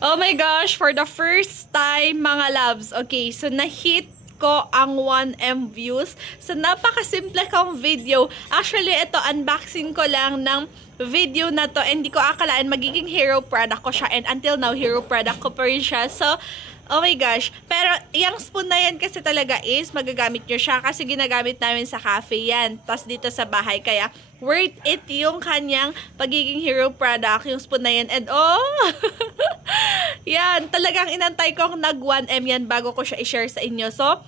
Oh my gosh, for the first time mga loves. Okay, so na-hit ko ang 1M views. So napakasimple kong video. Actually, ito unboxing ko lang ng video na to. And di ko akalaan magiging hero product ko siya. And until now, hero product ko pa rin siya. So, oh my gosh. Pero, yung spoon na yan kasi talaga is magagamit nyo siya kasi ginagamit namin sa cafe yan. Tapos dito sa bahay. Kaya, worth it yung kanyang pagiging hero product, yung spoon na yan. And oh, yan. Talagang inantay kong nag 1M yan bago ko siya i-share sa inyo. So,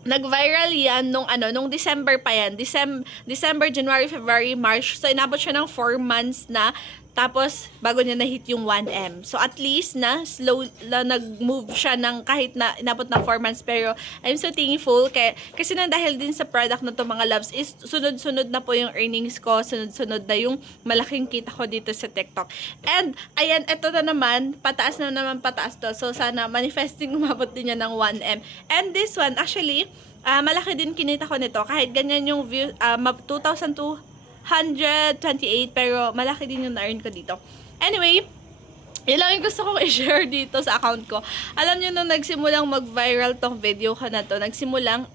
nag-viral yan nung December pa yan. December, January, February, March. So, inabot siya ng 4 months na. Tapos, bago niya na-hit yung 1M. So, at least na slow na nag-move siya ng kahit na inabot ng 4 months. Pero, I'm so thankful. Kasi na dahil din sa product na to mga loves is sunod-sunod na po yung earnings ko. Sunod-sunod na yung malaking kita ko dito sa TikTok. And, ayan, eto na naman. Pataas to. So, sana manifesting umabot din niya ng 1M. And this one, actually, malaki din kinita ko nito. Kahit ganyan yung view, 2,228 pero malaki din yung na-earn ko dito. Anyway, yun lang yung gusto kong i-share dito sa account ko. Alam nyo, nung nagsimulang mag-viral tong video ko na to, nagsimulang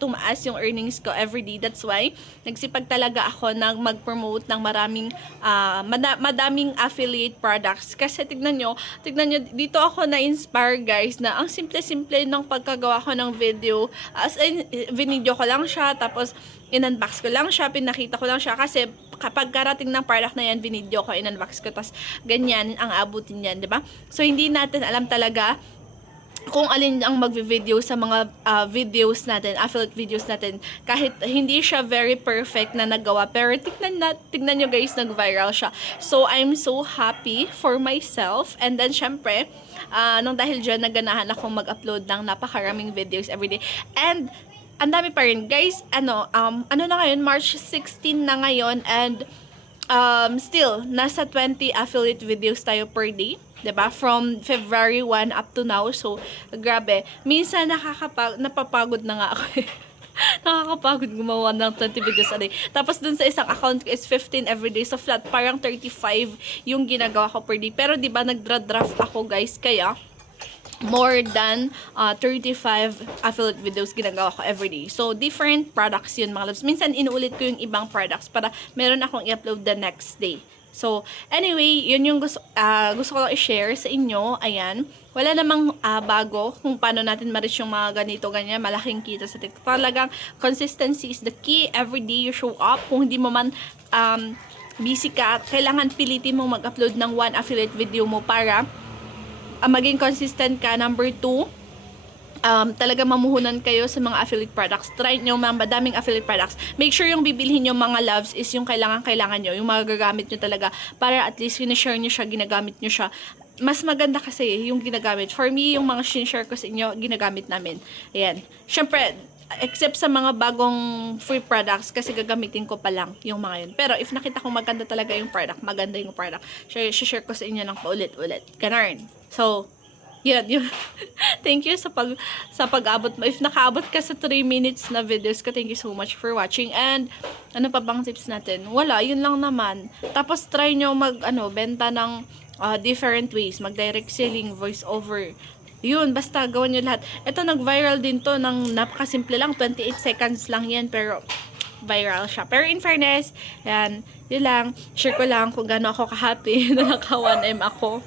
tumaas yung earnings ko everyday. That's why, nagsipag talaga ako ng mag-promote ng madaming affiliate products. Kasi tignan nyo, dito ako na-inspire guys na ang simple-simple ng pagkagawa ko ng video. As in, video ko lang siya, tapos in-unbox ko lang siya, pinakita ko lang siya. Kasi kapag karating ng product na yan, video ko, in-unbox ko, tapos ganyan ang abutin yan, di ba? So, hindi natin alam talaga kung alin ang magvi-video sa mga videos natin, affiliate videos natin, kahit hindi siya very perfect na nagawa, pero tignan nyo guys, nag-viral siya. So, I'm so happy for myself. And then, syempre, nang dahil dyan, naganahan akong mag-upload ng napakaraming videos everyday. And, ang dami pa rin. Guys, ano na ngayon? March 16 na ngayon. And, still, nasa 20 affiliate videos tayo per day. 'Di ba? From February 1 up to now. So, grabe. Minsan napapagod na nga ako. Nakakapagod gumawa ng 20 videos a day. Tapos dun sa isang account is 15 everyday. So, flat parang 35 yung ginagawa ko per day. Pero 'di ba nagdra-draft ako, guys. Kaya more than 35 affiliate videos ginagawa ko everyday. So, different products yun mga loves. Minsan, inuulit ko yung ibang products para meron akong i-upload the next day. So, anyway, yun yung gusto ko lang i-share sa inyo. Ayan. Wala namang bago kung paano natin ma-reach yung mga ganito, ganyan, malaking kita sa TikTok. Talagang consistency is the key. Every day you show up. Kung hindi mo man busy ka, kailangan pilitin mo mag-upload ng 1 affiliate video mo para maging consistent ka. Number 2, talaga mamuhunan kayo sa mga affiliate products. Try nyo mga madaming affiliate products. Make sure yung bibilhin nyo mga loves is yung kailangan nyo, yung magagamit nyo talaga, para at least sinishare nyo siya, ginagamit nyo siya. Mas maganda kasi yung ginagamit. For me, yung mga sinishare ko sa inyo, ginagamit namin. Ayan. Syempre, except sa mga bagong free products, kasi gagamitin ko pa lang yung mga yun. Pero if nakita kong maganda talaga yung product, maganda yung product, share ko sa inyo ng paulit-ulit. Ganun. So, yun. Thank you sa pag-abot mo. If nakaabot ka sa 3 minutes na videos ko, thank you so much for watching. And, ano pa bang tips natin? Wala, yun lang naman. Tapos, try nyo benta ng different ways. Mag-direct selling, voice over. Yun, basta gawin nyo lahat. Ito, nag-viral din to ng napakasimple lang. 28 seconds lang yan, pero viral siya. Pero in fairness, yan, yun lang. Share ko lang kung gaano ako ka-happy na naka 1M ako.